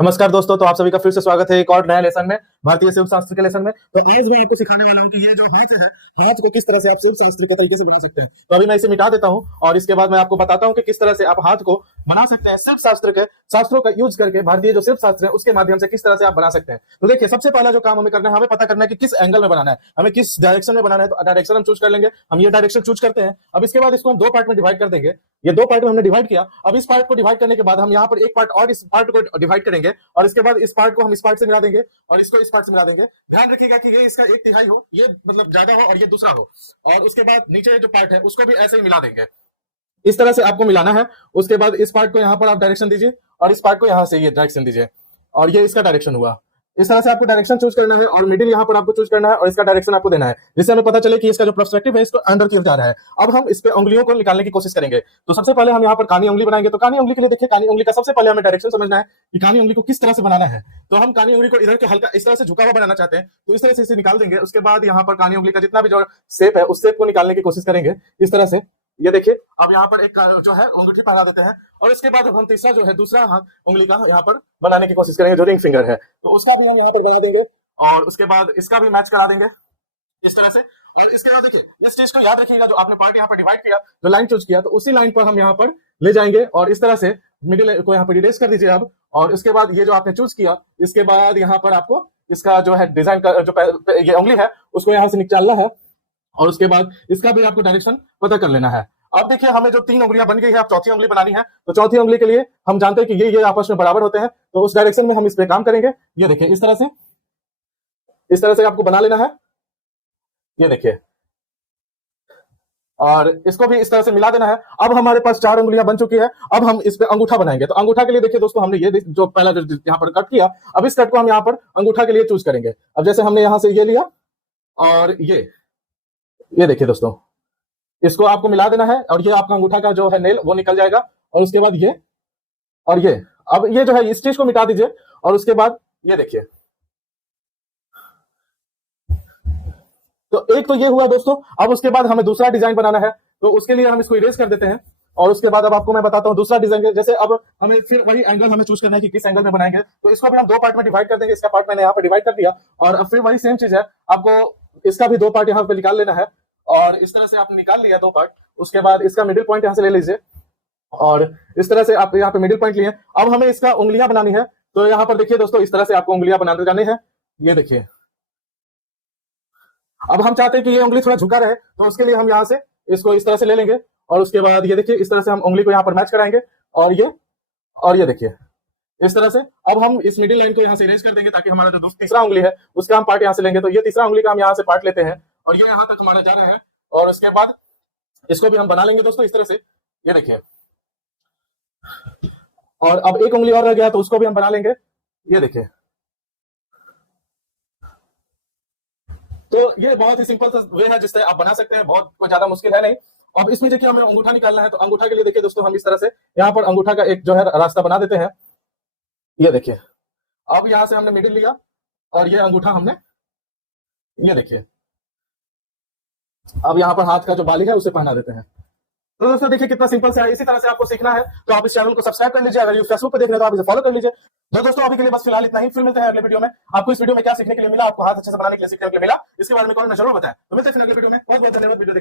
नमस्कार दोस्तों, तो आप सभी का फिर से स्वागत है एक और नया लेसन में, भारतीय शिव शास्त्र के लेसन में। तो आज मैं आपको सिखाने वाला हूं कि ये जो हाथ है, हाथ को किस तरह से आप शिव शास्त्र के तरीके से बना सकते हैं। तो अभी मैं इसे मिटा देता हूं और इसके बाद मैं आपको बताता हूं कि किस तरह से आप हाथ को बना सकते हैं शिव शास्त्र के शास्त्रों का यूज करके। भारतीय जो शिव शास्त्र है उसके माध्यम से किस तरह से आप बना सकते हैं। तो देखिए, सबसे पहला जो काम हमें करना है, हमें पता करना है कि किस एंगल में बनाना है, हमें किस डायरेक्शन में बनाना है। तो डायरेक्शन हम चूज कर लेंगे, हम ये डायरेक्शन चूज करते हैं। अब इसके बाद इसको हम दो पार्ट में डिवाइड कर देंगे। ये दो पार्ट में हमने डिवाइड किया। अब इस पार्ट को डिवाइड करने के बाद हम यहाँ पर एक पार्ट और इस पार्ट को डिवाइड करेंगे और इसके बाद इस पार्ट को हम इस पार्ट से मिला देंगे और इसको इस पार्ट से मिला देंगे। ध्यान रखिएगा कि ये इसका एक तिहाई हो, ये मतलब ज्यादा हो और ये दूसरा हो। और उसके बाद नीचे जो पार्ट है उसको भी ऐसे ही मिला देंगे। इस तरह से आपको मिलाना है। उसके बाद इस पार्ट को यहाँ पर आप डायरेक्शन दीजिए और इस पार्ट को यहाँ से ये डायरेक्शन दीजिए और ये इसका डायरेक्शन हुआ। इस तरह से आपको डायरेक्शन चूज करना है और मिडिल यहाँ पर आपको चूज करना है और इसका डायरेक्शन आपको देना है, जिससे हमें पता चले कि इसका जो पर्सपेक्टिव है इसको अंदर की ओर जा रहा है। अब हम इस पे उंगलियों को निकालने की कोशिश करेंगे। तो सबसे पहले हम यहाँ पर कानी उंगली बनाएंगे। तो कानी उंगली के लिए देखिए, कानी उंगली का सबसे पहले हमें डायरेक्शन समझना है कि कानी उंगली को किस तरह से बनाना है। तो हम कानी उंगली को इधर के हल्का इस तरह से झुका हुआ बनाना चाहते हैं, तो इस तरह से इसे निकाल देंगे। उसके बाद यहाँ पर कानी उंगली का जितना भी जो शेप है उस शेप को निकालने की कोशिश करेंगे इस तरह से। ये देखिए, अब यहाँ पर एक जो है अंगूठी लगा देते हैं और इसके बाद हम तीसरा जो है दूसरा हाथ उंगली का यहाँ पर बनाने की कोशिश करेंगे, जो रिंग फिंगर है। तो उसका भी हम यहाँ पर बना देंगे और उसके बाद इसका भी मैच करा देंगे इस तरह से। और इसके बाद देखिए, इस चीज को याद रखिएगा, जो आपने पार्ट यहाँ पर डिवाइड किया, जो लाइन चूज किया, तो उसी लाइन पर हम यहाँ पर ले जाएंगे और इस तरह से मिडिल को यहाँ पर इरेज कर दीजिए अब। और उसके बाद ये जो आपने चूज किया, इसके बाद यहाँ पर आपको इसका जो है डिजाइन का जो ये उंगली है उसको यहाँ से निकालना है और उसके बाद इसका भी आपको डायरेक्शन पता कर लेना है। अब देखिए, हमें जो तीन उंगलियां बन गई है, अब चौथी उंगली बनानी है। तो चौथी उंगली के लिए हम जानते हैं कि ये आपस में बराबर होते हैं, तो उस डायरेक्शन में हम इस पे काम करेंगे। ये देखिए, इस तरह से आपको बना लेना है। ये देखिए, और इसको भी इस तरह से मिला देना है। अब हमारे पास चार उंगलियां बन चुकी है। अब हम इस पे अंगूठा बनाएंगे। तो अंगूठा के लिए देखिए दोस्तों, हमने ये जो पहला जो यहाँ पर कट किया, अब इस कट को हम यहाँ पर अंगूठा के लिए चूज करेंगे। अब जैसे हमने यहाँ से ये लिया और ये देखिए दोस्तों, इसको आपको मिला देना है और ये आपका अंगूठा का जो है नेल वो निकल जाएगा। और उसके बाद ये और ये, अब ये जो है इस चीज को मिटा दीजिए और उसके बाद ये देखिए। तो एक तो ये हुआ दोस्तों। अब उसके बाद हमें दूसरा डिजाइन बनाना है, तो उसके लिए हम इसको इरेज कर देते हैं। और उसके बाद अब आपको मैं बताता हूं दूसरा डिजाइन। जैसे अब हमें फिर वही एंगल हमें चूज करना है कि किस एंगल में बनाएंगे। तो इसको भी हम दो पार्ट में डिवाइड कर देंगे। इसका पार्ट मैंने यहाँ पर डिवाइड कर दिया और अब फिर वही सेम चीज है, आपको इसका भी दो पार्ट यहाँ पे निकाल लेना है। और इस तरह से आपने निकाल लिया दो पार्ट। उसके बाद इसका मिडिल पॉइंट यहाँ से ले लीजिए और इस तरह से आप यहाँ पे मिडिल पॉइंट लिए। अब हमें इसका उंगलियां बनानी है। तो यहाँ पर देखिए दोस्तों, इस तरह से आपको उंगलियां बनाने जाने हैं। ये देखिए, अब हम चाहते हैं कि ये उंगली थोड़ा झुका रहे, तो उसके लिए हम यहाँ से इसको इस तरह से ले लेंगे और उसके बाद ये देखिए, इस तरह से हम उंगली को यहाँ पर मैच कराएंगे और ये देखिए इस तरह से। अब हम इस मिडिल लाइन को यहाँ से इरेज कर देंगे, ताकि हमारा जो तीसरा उंगली है उसका हम पार्ट यहाँ से लेंगे। तो ये तीसरा उंगली का हम यहाँ से पार्ट लेते हैं और ये यहाँ तक हमारा जा रहा है। और उसके बाद इसको भी हम बना लेंगे दोस्तों इस तरह से। ये देखिए, और अब एक उंगली और रह गया, तो उसको भी हम बना लेंगे। ये देखिए, तो ये बहुत ही सिंपल सा वे है जिससे आप बना सकते हैं, बहुत कोई ज्यादा मुश्किल है नहीं। अब इसमें देखिए, हमें अंगूठा निकालना है। तो अंगूठा के लिए देखिए दोस्तों, हम इस तरह से यहाँ पर अंगूठा का एक जो है रास्ता बना देते हैं। ये देखिए, अब यहाँ से हमने मिडिल लिया और ये अंगूठा हमने, ये देखिए, अब यहाँ पर हाथ का जो बाली है उसे पहना देते हैं। तो दोस्तों देखिए कितना सिंपल से है। इसी तरह से आपको सीखना है तो आप इस चैनल को सब्सक्राइब कर लीजिए। अगर ये फेसबुक पे देख रहे हैं तो आप इसे फॉलो कर लीजिए। तो दोस्तों अभी के लिए बस फिलहाल इतना ही। फिर मिलते हैं अगले वीडियो में। आपको इस वीडियो में क्या सीखने के लिए मिला, आपको हाथ अच्छे से बनाने के लिए सीखने के लिए मिला, इसके बारे में कमेंट में जरूर बताएं। तो मिलते हैं फिर अगले वीडियो में। बहुत बहुत धन्यवाद वीडियो देखने के लिए।